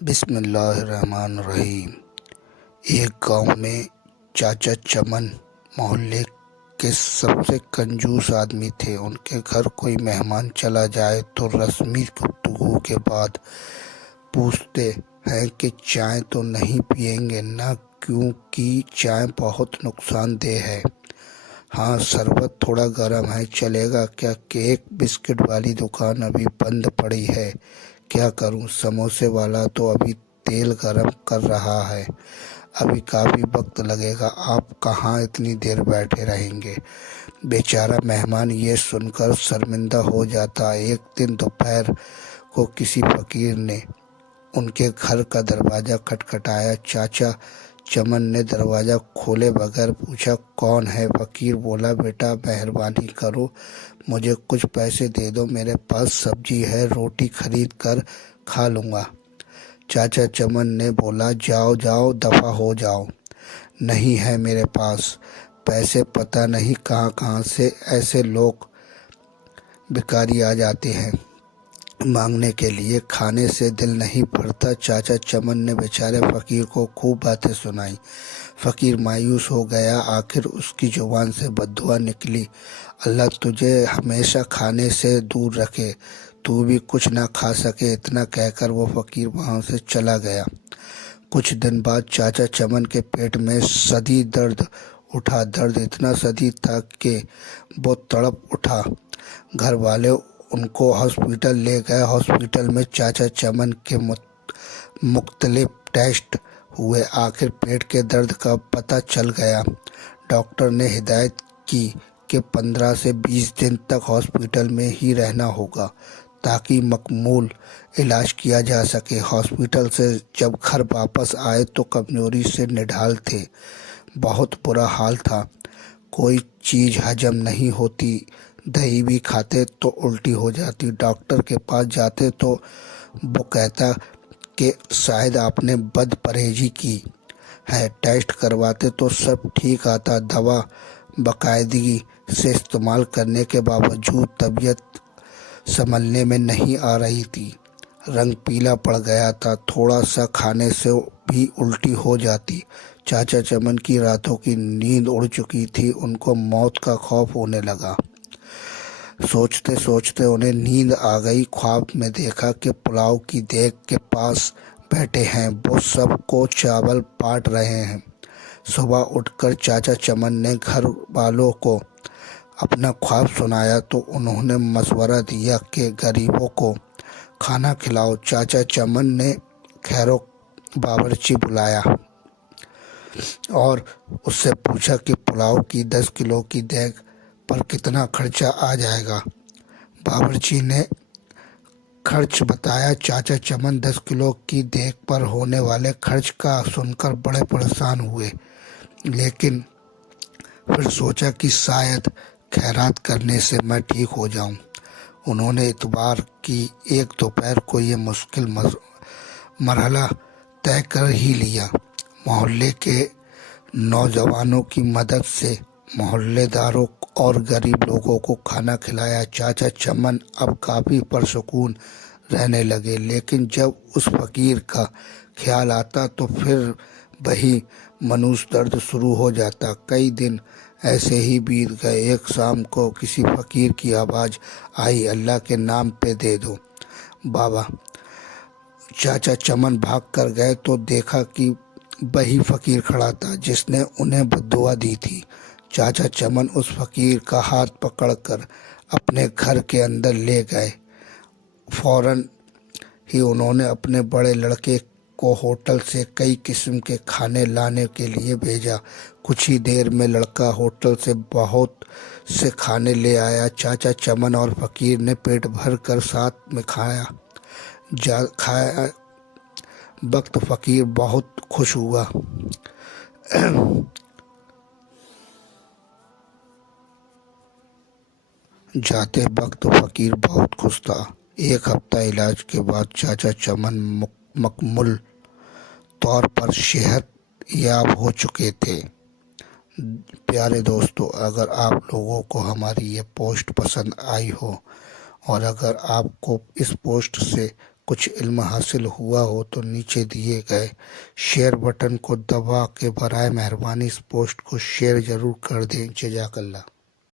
بسم اللہ الرحمن الرحیم۔ ایک گاؤں میں چاچا چمن محلے کے سب سے کنجوس آدمی تھے۔ ان کے گھر کوئی مہمان چلا جائے تو رسمی گفتگو کے بعد پوچھتے ہیں کہ چائے تو نہیں پئیں گے نا، کیونکہ چائے بہت نقصان دہ ہے۔ ہاں، شربت تھوڑا گرم ہے، چلے گا کیا؟ کیک بسکٹ والی دکان ابھی بند پڑی ہے، کیا کروں؟ سموسے والا تو ابھی تیل گرم کر رہا ہے، ابھی کافی وقت لگے گا، آپ کہاں اتنی دیر بیٹھے رہیں گے؟ بیچارہ مہمان یہ سن کر شرمندہ ہو جاتا۔ ایک دن دوپہر کو کسی فقیر نے ان کے گھر کا دروازہ کھٹکھٹایا۔ چاچا چمن نے دروازہ کھولے بغیر پوچھا، کون ہے؟ فقیر بولا، بیٹا مہربانی کرو، مجھے کچھ پیسے دے دو، میرے پاس سبزی ہے، روٹی خرید کر کھا لوں گا۔ چاچا چمن نے بولا، جاؤ جاؤ، دفع ہو جاؤ، نہیں ہے میرے پاس پیسے، پتہ نہیں کہاں کہاں سے ایسے لوگ بھکاری آ جاتے ہیں مانگنے کے لیے، کھانے سے دل نہیں بھرتا۔ چاچا چمن نے بیچارے فقیر کو خوب باتیں سنائیں۔ فقیر مایوس ہو گیا، آخر اس کی زبان سے بددعا نکلی، اللہ تجھے ہمیشہ کھانے سے دور رکھے، تو بھی کچھ نہ کھا سکے۔ اتنا کہہ کر وہ فقیر وہاں سے چلا گیا۔ کچھ دن بعد چاچا چمن کے پیٹ میں شدید درد اٹھا۔ درد اتنا شدید تھا کہ وہ تڑپ اٹھا۔ گھر والے ان کو ہاسپٹل لے گئے۔ ہاسپٹل میں چاچا چمن کے مختلف ٹیسٹ ہوئے، آخر پیٹ کے درد کا پتہ چل گیا۔ ڈاکٹر نے ہدایت کی کہ 15 سے 20 دن تک ہاسپٹل میں ہی رہنا ہوگا تاکہ مکمل علاج کیا جا سکے۔ ہاسپٹل سے جب گھر واپس آئے تو کمزوری سے نڈھال تھے، بہت برا حال تھا، کوئی چیز ہجم نہیں ہوتی، دہی بھی کھاتے تو الٹی ہو جاتی۔ ڈاکٹر کے پاس جاتے تو وہ کہتا کہ شاید آپ نے بد پرہیزی کی ہے، ٹیسٹ کرواتے تو سب ٹھیک آتا، دوا باقاعدگی سے استعمال کرنے کے باوجود طبیعت سنبھلنے میں نہیں آ رہی تھی، رنگ پیلا پڑ گیا تھا، تھوڑا سا کھانے سے بھی الٹی ہو جاتی۔ چاچا چمن کی راتوں کی نیند اڑ چکی تھی، ان کو موت کا خوف ہونے لگا۔ سوچتے سوچتے انہیں نیند آ گئی۔ خواب میں دیکھا کہ پلاؤ کی دیگ کے پاس بیٹھے ہیں، وہ سب کو چاول بانٹ رہے ہیں۔ صبح اٹھ کر چاچا چمن نے گھر والوں کو اپنا خواب سنایا تو انہوں نے مشورہ دیا کہ غریبوں کو کھانا کھلاؤ۔ چاچا چمن نے خیرو باورچی بلایا اور اس سے پوچھا کہ پلاؤ کی 10 کلو کی دیگ پر کتنا خرچہ آ جائے گا۔ باورچی نے خرچ بتایا۔ چاچا چمن 10 کلو کی دیگ پر ہونے والے خرچ کا سن کر بڑے پریشان ہوئے، لیکن پھر سوچا کہ شاید خیرات کرنے سے میں ٹھیک ہو جاؤں۔ انہوں نے اتوار کی ایک دوپہر کو یہ مشکل مرحلہ طے کر ہی لیا۔ محلے کے نوجوانوں کی مدد سے محلے داروں اور غریب لوگوں کو کھانا کھلایا۔ چاچا چمن اب کافی پرسکون رہنے لگے، لیکن جب اس فقیر کا خیال آتا تو پھر وہی منحوس درد شروع ہو جاتا۔ کئی دن ایسے ہی بیت گئے۔ ایک شام کو کسی فقیر کی آواز آئی، اللہ کے نام پہ دے دو بابا۔ چاچا چمن بھاگ کر گئے تو دیکھا کہ وہی فقیر کھڑا تھا جس نے انہیں بددعا دی تھی۔ چاچا چمن اس فقیر کا ہاتھ پکڑ کر اپنے گھر کے اندر لے گئے۔ فوراً ہی انہوں نے اپنے بڑے لڑکے کو ہوٹل سے کئی قسم کے کھانے لانے کے لیے بھیجا۔ کچھ ہی دیر میں لڑکا ہوٹل سے بہت سے کھانے لے آیا۔ چاچا چمن اور فقیر نے پیٹ بھر کر ساتھ میں کھایا وقت فقیر بہت خوش ہوا۔ جاتے وقت فقیر بہت خوش تھا۔ ایک ہفتہ علاج کے بعد چاچا چمن مکمل طور پر صحت یاب ہو چکے تھے۔ پیارے دوستو، اگر آپ لوگوں کو ہماری یہ پوسٹ پسند آئی ہو اور اگر آپ کو اس پوسٹ سے کچھ علم حاصل ہوا ہو تو نیچے دیے گئے شیئر بٹن کو دبا کے برائے مہربانی اس پوسٹ کو شیئر ضرور کر دیں۔ جزاک اللہ۔